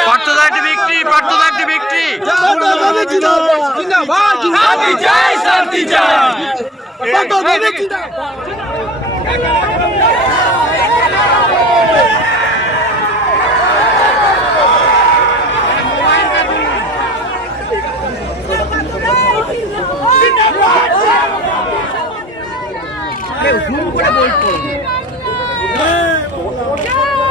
পার্থদাটি বিক্রি পার্থদাটি বিক্রি আমি মনে হবে আমি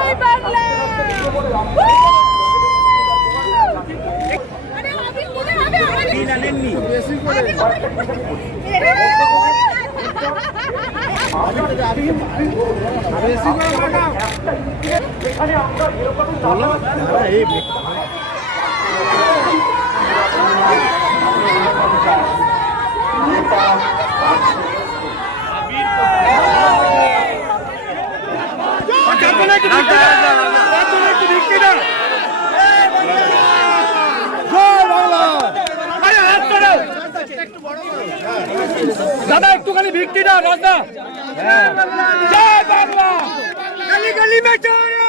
না দাদা একটুখানি ভিক্তি দাও রাজদা। জয় বাংলা। গলি গলি মে জয়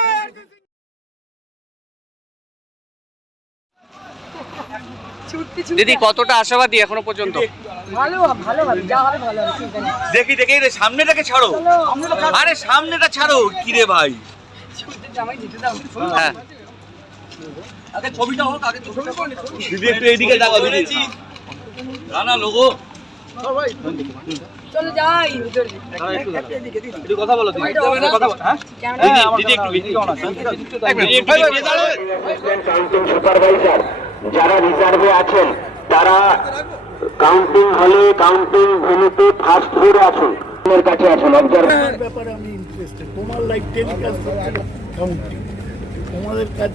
দিদি কতটা আশাবাদী এখনও পর্যন্ত? ভালো ভালো যা হবে ভালো হবে চিন্তা নেই। দেখি দেখি রে সামনেটাকে ছাড়ো। আরে সামনেটা ছাড়ো কি রে ভাই জামাই দিতে দাও। হ্যাঁ। আগে ছবিটা হোক আগে ছবিটা দিদি একটু এইদিকে যাব দিদি। রানা লোগো। চলো যাই একটু কথা বলো কথা বলো। হ্যাঁ? দিদি সুপারভাইজার যারা রিজার্ভে আছেন তারা কাউন্টিং হলে কাউন্টিং ভূমিতে ফার্স্ট ফ্লোরে আছেন এর কাছে আছেন অবজার্ভার ব্যাপারে আমি ইন্টারেস্টেড তোমার লাইভ টেলিকাস্ট হচ্ছে কাউন্টিং তোমাদের কাজ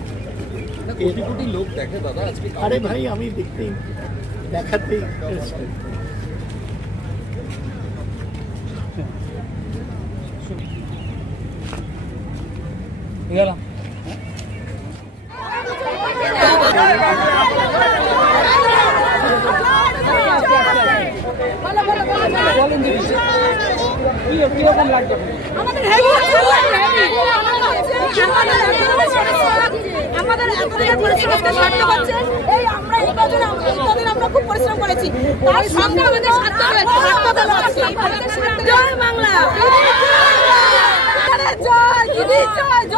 কোটি কোটি লোক দেখে দাদা আজকে আরে ভাই আমি দেখতেই দেখাতে ইন্টারেস্টেড গেলাম ভালো ভালো ভালো বলেন দিদি কি কীরকম লাগছে আমাদের হেভি আমাদের এতদিন পরিশ্রমকে সার্থক হচ্ছে। এই আমরা এই বছর এতদিন আমরা খুব পরিশ্রম করেছি। তার সঙ্গে আমাদের সার্থক হচ্ছে জয় বাংলা। জয় দিদি জয়।